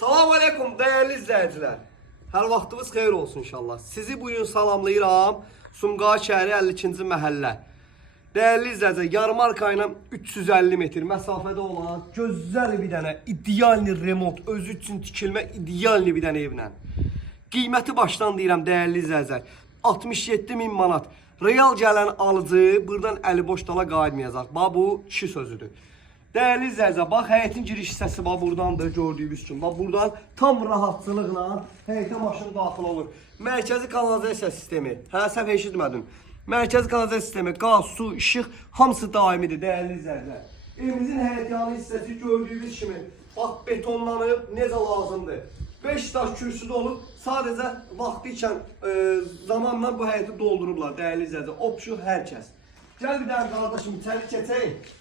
Salam aleykum değerli izləyicilər. Hər vaxtınız xeyir olsun inşallah. Sizi bugün salamlayıram. Sumqayıt şəhəri 52-ci məhəllə. Değerli izləyicilər, yarmarka ilə 350 metr məsafədə olan gözəl bir dənə ideal remont, özü üçün tikilmə ideal bir dənə evlə. Qiyməti başdan deyirəm değerli izləyicilər. 67.000 manat. Real gələn alıcı buradan əli boş dala qayıtmayacaq. Bax bu kişi sözüdür. Değerli izləyicilər, bax həyətin giriş hissəsi bax buradandır gördüyünüz kimi. Bax buradan tam rahatçılıqla həyətə maşın daxil olur. Mərkəzi kanalizasiya sistemi. Hə, səhv eşitmədim. Mərkəzi kanalizasiya sistemi, qaz, su, işıq hamısı daimidir değerli izləyicilər. Evimizin həyətyanı hissəsi gördüyünüz kimi bax betonlanıb, necə lazımdır. 5 daş kürsüdə olub, sadəcə vaxtı ikən zamanla bu həyəti doldurublar değerli izləyicilər. Opşuq hər kəs. Gəl bir dənə qardaşım içəri keçək.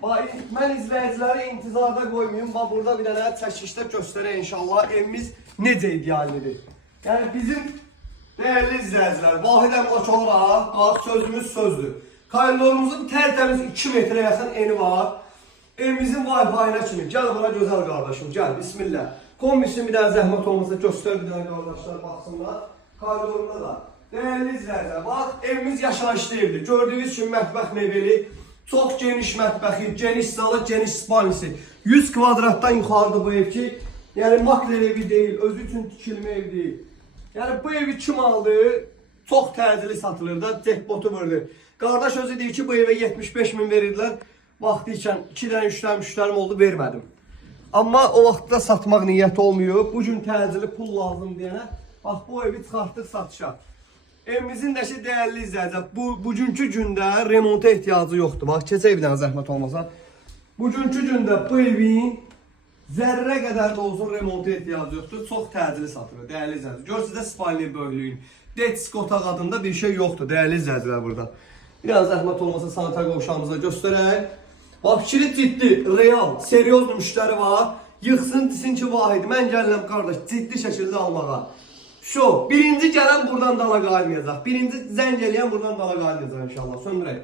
Mən izləyiciləri intizarda qoymayayım. Bax burada bir dənə çəkilişdə göstərək inşallah evimiz necə ideallidir. Yəni bizim değerli izləyicilər, vahid əmlak olaraq bax sözümüz sözdür. Koridorumuzun tərtəmiz 2 metrə yaxın eni var. Evimizin Wi-Fi-nə kimi. Gəl bura gözəl qardaşım, gəl bismillah. Komisyon bir dənə zəhmət olmasa göstər bir dənə qardaşlar baxsınlar. Koridorunda da. Değerli izləyicilər, bax evimiz yaşayışlı evdir. Gördüyünüz kimi mətbəx mebeli, çox geniş mətbəxi, geniş zalı, geniş spanisi. 100 kvadratdan yuxarıdır bu ev ki, yəni makler evi deyil, özü üçün tikilmə ev deyil. Yəni bu evi kim aldı? Çox təcili satılır da, jackpotu verilir. Qardaş özü deyir ki, bu evə 75.000 verirdilər. Vaxtı ikən 2 dənə, 3 dənə müştərim oldu, vermədim. Amma o vaxtda satmaq niyyəti olmuyor. Bugün təcili pul lazım deyənə, bax bu evi çıxartdıq satışa. Evimizin də ki, değerli izləyicilər, bugünkü gündə remonta ehtiyacı yoxdur. Bax, keçək bir dənə zəhmət olmasa. Bugünkü gündə bu evin zərrə qədər də olsun remonta ehtiyacı yoxdur. Çox təcili satılır, değerli izləyicilər. Gör sizdə spalni böyüklüyün. Detisk otaq adında bir şey yoxdur, değerli izləyicilər burada. Bir dənə zəhmət olmasa sanitar qovşağımıza göstərək. Bax, fikri ciddi, real, seryoz müştəri var. Yıxsın, desin ki, vahid, mən gəlirəm qardaş, ciddi şəkildə almağa. Birinci gələn buradan dala qayıtmayacaq. Birinci zəng eləyən buradan dala qayıtmayacaq inşallah. Söndürək.